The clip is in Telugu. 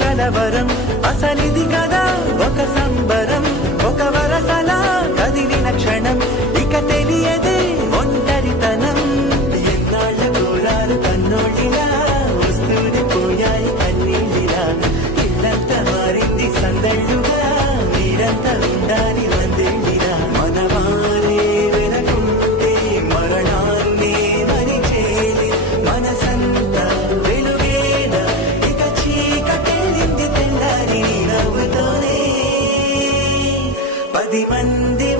కలవరం అసలిది కదా ఒక సంబరం ఒక వరసలా కదిలిన క్షణం ఇక తెలియదే ఒంటరితనం ఎన్నాళ్ళ కోరారు కన్నోళ్ళిలా వస్తూనే పోయాయి కన్నీళ్ళిలా ఇల్లంతా మారింది సందళ్ళుగా మీరంతా ఉండాలి వందేళ్ళిలా మనవారే వెనకుంటే మరణాన్నే మరిచేది మనసంతా వెలుగేనా ఇక చీకటెళ్ళింది తెల్లారి నవ్వుతోనే 10 మంది